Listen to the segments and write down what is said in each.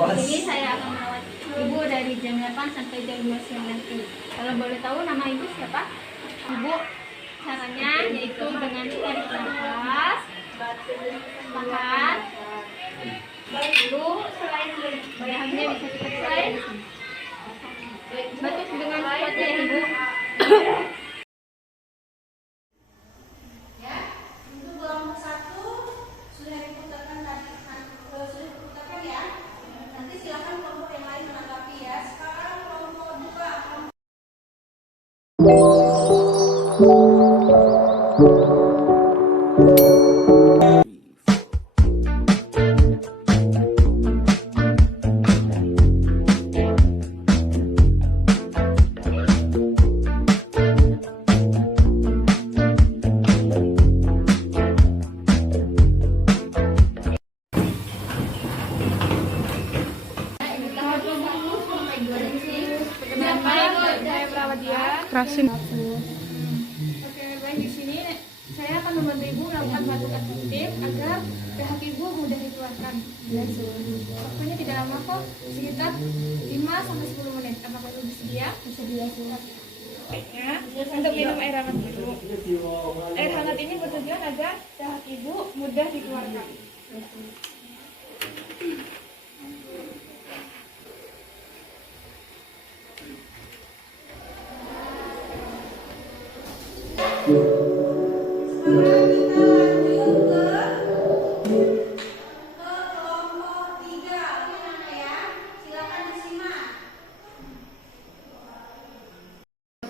Jadi saya akan merawat ibu dari jam 8 sampai jam 2 siang nanti. Kalau boleh tahu nama ibu siapa? Ibu, caranya yaitu dengan tarik nafas, tahan, lalu selain badannya bisa cepat selain batuk dengan kuat ya ibu. Kerasin. Oke, baik, di sini saya akan membantu ibu melakukan batuk efektif agar pH ibu mudah dikeluarkan. Waktunya tidak lama kok, sekitar 5 sampai 10 menit. Apakah ibu bersedia? Bersedia. Baiknya, untuk minum air hangat dulu. Air hangat ini bertujuan agar pH ibu mudah dikeluarkan.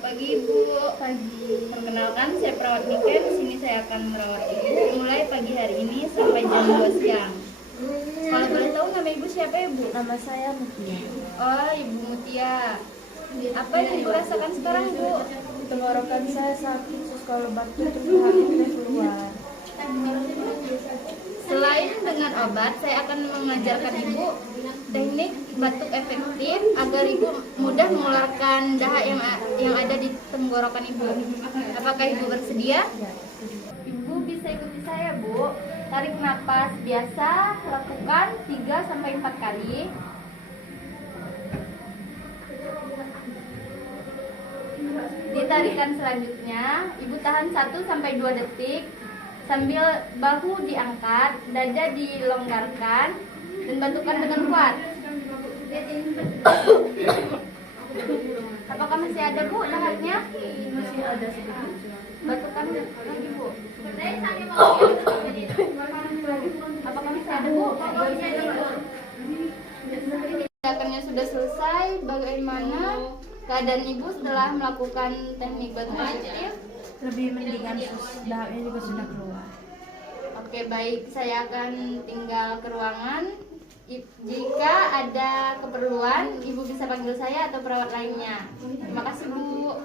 Pagi ibu. Pagi. Perkenalkan, saya perawat Niken. Di sini saya akan merawat ibu mulai pagi hari ini sampai jam 2 siang. Kalau boleh tahu nama ibu siapa ibu? Nama saya Mutia. Oh, Ibu Mutia. Apa yang ibu rasakan sekarang bu? Tenggorokan saya sakit, terus kalau batuk terus hidungnya keluar. Selain dengan obat, saya akan mengajarkan ibu teknik batuk efektif agar ibu mudah mengeluarkan dahak yang ada di tenggorokan ibu. Apakah ibu bersedia? Ibu bisa ikuti saya bu. Tarik napas biasa, lakukan 3-4 kali. Ditarikan selanjutnya, ibu tahan 1-2 detik sambil bahu diangkat, dada dilonggarkan, dan batukan dengan kuat. Apakah masih ada bu dahaknya? Masih ada sedikit. Batukan lagi bu. Apakah masih ada bu? Tindakannya sudah selesai. Bagaimana keadaan ibu setelah melakukan teknik batuk efektif? Lebih mendingan, dahaknya juga sudah keluar. Oke baik, saya akan tinggal ke ruangan. Jika ada keperluan, ibu bisa panggil saya atau perawat lainnya. Terima kasih bu.